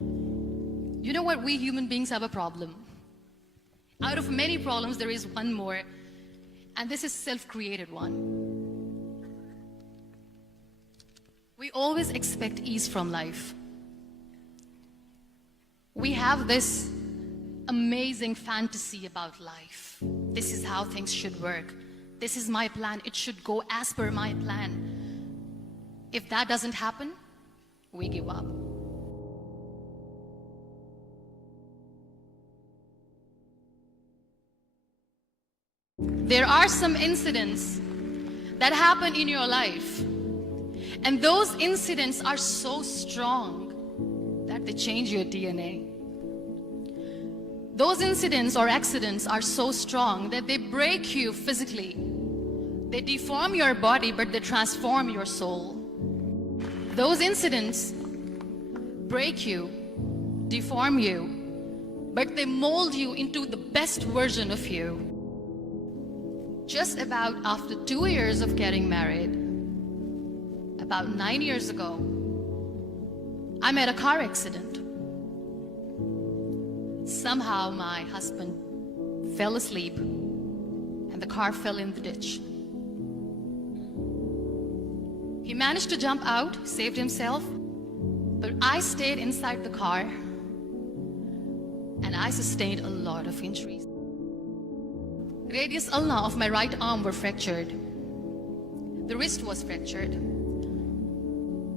You know what? We human beings have a problem. Out of many problems, there is one more, and this is self-created one. We always expect ease from life. We have this amazing fantasy about life. This is how things should work. This is my plan. It should go as per my plan. If that doesn't happen, we give up. There are some incidents that happen in your life, and those incidents are so strong that they change your DNA. Those incidents or accidents are so strong that they break you physically. They deform your body, but they transform your soul. Those incidents break you, deform you, but they mold you into the best version of you. Just about after 2 years of getting married, about 9 years ago, I met a car accident. Somehow my husband fell asleep and the car fell in the ditch. He managed to jump out, saved himself, but I stayed inside the car and I sustained a lot of injuries. Radius ulna of my right arm were fractured. The wrist was fractured.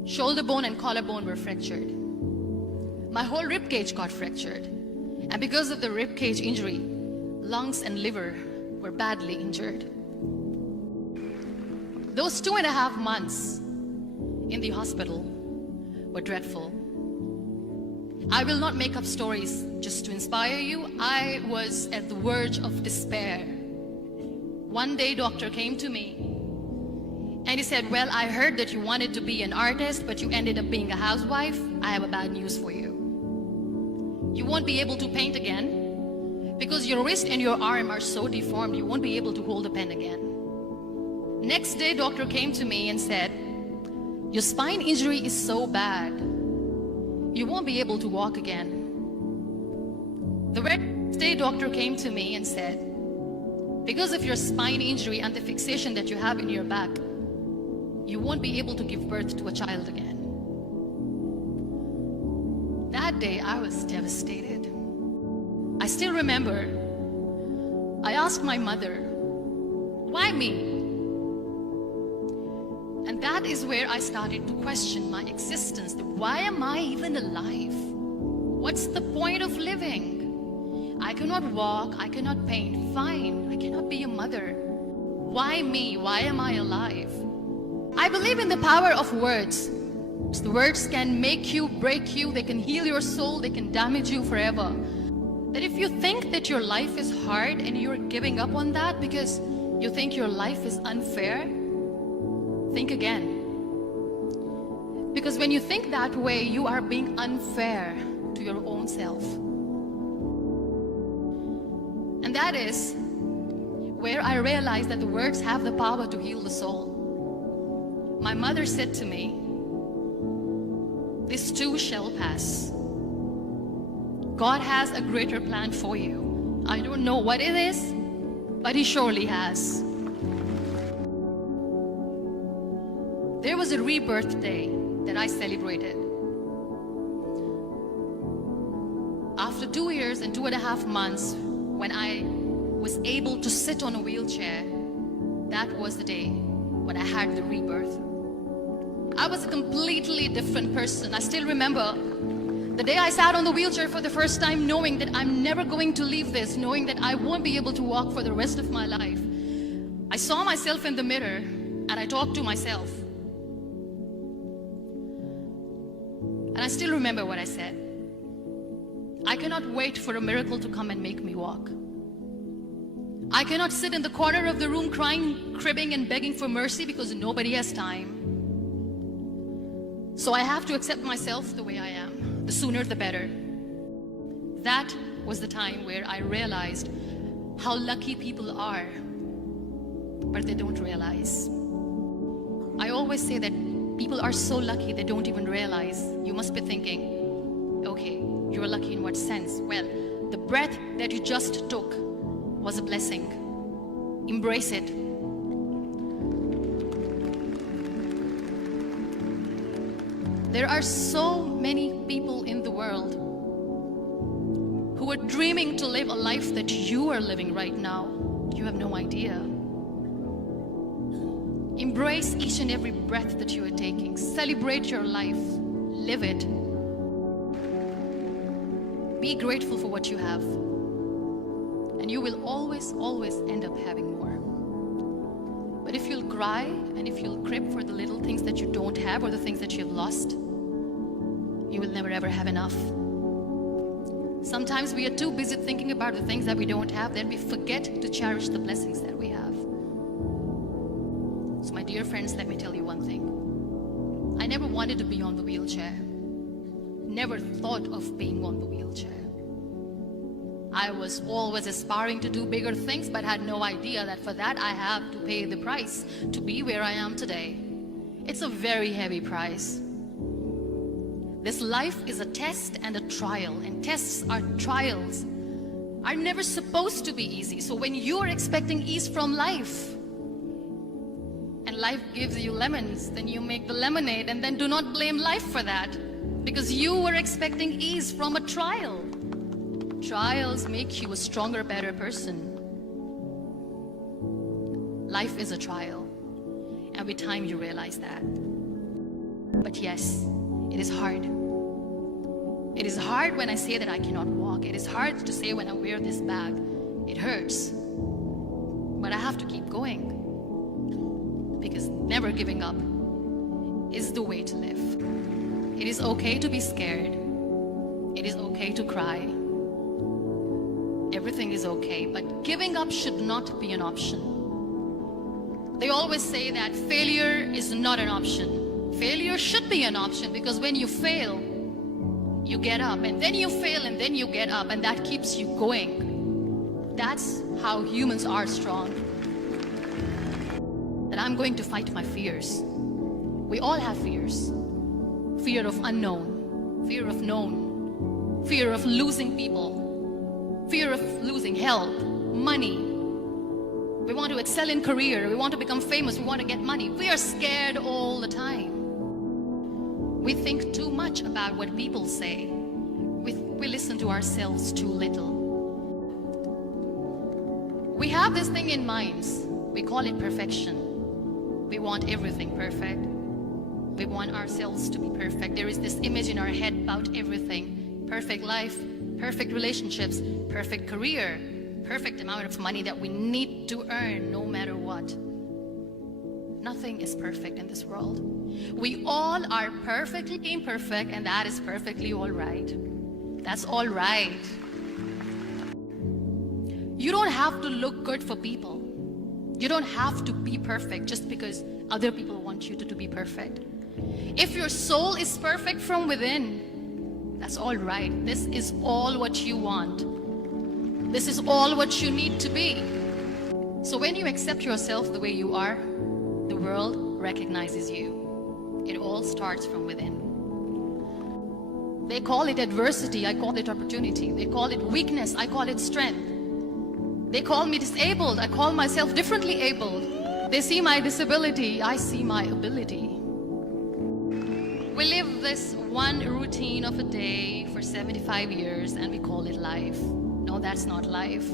Shoulder bone and collarbone were fractured. My whole rib cage got fractured. And because of the rib cage injury, lungs and liver were badly injured. Those 2.5 months in the hospital were dreadful. I will not make up stories just to inspire you. I was at the verge of despair. One day, doctor came to me and he said, "Well, I heard that you wanted to be an artist, but you ended up being a housewife. I have a bad news for you. You won't be able to paint again because your wrist and your arm are so deformed, you won't be able to hold a pen again." Next day, doctor came to me and said, "Your spine injury is so bad, you won't be able to walk again." The next day, doctor came to me and said, "Because of your spine injury and the fixation that you have in your back, you won't be able to give birth to a child again." That day, I was devastated. I still remember, I asked my mother, "Why me?" And that is where I started to question my existence. Why am I even alive? What's the point of living? I cannot walk, I cannot paint, fine, I cannot be a mother. Why me? Why am I alive? I believe in the power of words. The words can make you, break you, they can heal your soul, they can damage you forever. That if you think that your life is hard and you're giving up on that because you think your life is unfair, think again. Because when you think that way, you are being unfair to your own self. And that is where I realized that the words have the power to heal the soul. My mother said to me, "This too shall pass. God has a greater plan for you. I don't know what it is, but He surely has." There was a rebirth day that I celebrated. After 2 years and 2.5 months, when I was able to sit on a wheelchair, that was the day when I had the rebirth. I was a completely different person. I still remember the day I sat on the wheelchair for the first time, knowing that I'm never going to leave this, knowing that I won't be able to walk for the rest of my life. I saw myself in the mirror and I talked to myself. And I still remember what I said. I cannot wait for a miracle to come and make me walk. I cannot sit in the corner of the room crying, cribbing and begging for mercy because nobody has time. So I have to accept myself the way I am. The sooner the better. That was the time where I realized how lucky people are, but they don't realize. I always say that people are so lucky they don't even realize. You must be thinking, Okay, you're lucky in what sense? Well, the breath that you just took was a blessing. Embrace it. There are so many people in the world who are dreaming to live a life that you are living right now. You have no idea. Embrace each and every breath that you are taking. Celebrate your life. Live it. Be grateful for what you have. And you will always, always end up having more. But if you'll cry and if you'll crib for the little things that you don't have or the things that you've lost, you will never ever have enough. Sometimes we are too busy thinking about the things that we don't have that we forget to cherish the blessings that we have. So my dear friends, let me tell you one thing. I never wanted to be on the wheelchair. Never thought of being on the wheelchair. I was always aspiring to do bigger things, but had no idea that for that I have to pay the price to be where I am today. It's a very heavy price. This life is a test and a trial, and tests are trials are never supposed to be easy. So when you are expecting ease from life, and life gives you lemons, then you make the lemonade, and then do not blame life for that, because you were expecting ease from a trial. Trials make you a stronger, better person. Life is a trial, and with time you realize that. But yes, it is hard. It is hard when I say that I cannot walk. It is hard to say when I wear this bag. It hurts. But I have to keep going. Because never giving up is the way to live. It is okay to be scared. It is okay to cry. Everything is okay, but giving up should not be an option. They always say that failure is not an option. Failure should be an option, because when you fail, you get up, and then you fail, and then you get up, and that keeps you going. That's how humans are strong. That I'm going to fight my fears. We all have fears. Fear of unknown, fear of known, fear of losing people, fear of losing health, money. We want to excel in career, we want to become famous, we want to get money. We are scared all the time. We think too much about what people say. We listen to ourselves too little. We have this thing in minds. We call it perfection. We want everything perfect. We want ourselves to be perfect. There is this image in our head about everything. Perfect life, perfect relationships, perfect career, perfect amount of money that we need to earn no matter what. Nothing is perfect in this world. We all are perfectly imperfect, and that is perfectly all right. That's all right. You don't have to look good for people. You don't have to be perfect just because other people want you to be perfect. If your soul is perfect from within, that's all right. This is all what you want. This is all what you need to be. So when you accept yourself the way you are, the world recognizes you. It all starts from within. They call it adversity, I call it opportunity. They call it weakness, I call it strength. They call me disabled, I call myself differently abled. They see my disability, I see my ability. We live this one routine of a day for 75 years and we call it life. No, that's not life.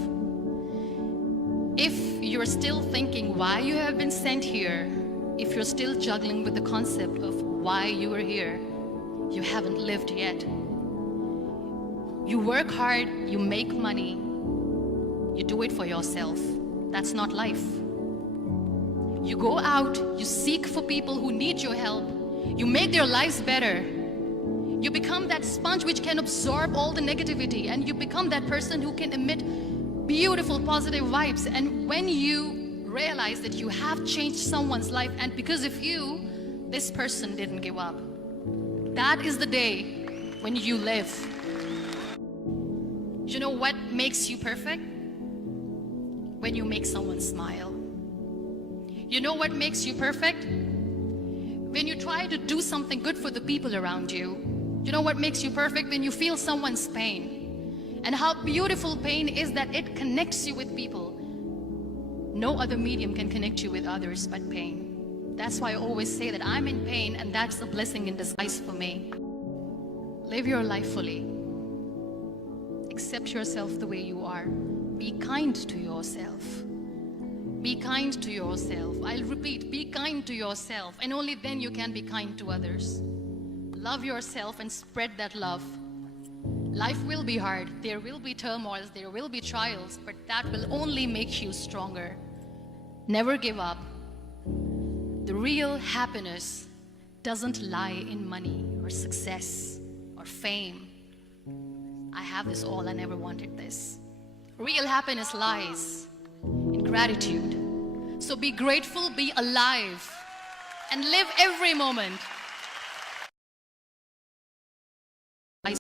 If you're still thinking why you have been sent here, if you're still juggling with the concept of why you are here, you haven't lived yet. You work hard, you make money, you do it for yourself. That's not life. You go out, you seek for people who need your help, you make their lives better. You become that sponge which can absorb all the negativity, and you become that person who can emit beautiful positive vibes. And when you realize that you have changed someone's life, and because of you, this person didn't give up, that is the day when you live. You know what makes you perfect? When you make someone smile. You know what makes you perfect? When you try to do something good for the people around you, You know what makes you perfect? When you feel someone's pain. And how beautiful pain is that it connects you with people. No other medium can connect you with others but pain. That's why I always say that I'm in pain, and that's a blessing in disguise for me. Live your life fully. Accept yourself the way you are. Be kind to yourself. Be kind to yourself. I'll repeat, be kind to yourself, and only then you can be kind to others. Love yourself and spread that love. Life will be hard. There will be turmoils. There will be trials, but that will only make you stronger. Never give up. The real happiness doesn't lie in money or success or fame. I have this all, I never wanted this. Real happiness lies in gratitude. So be grateful, be alive, and live every moment.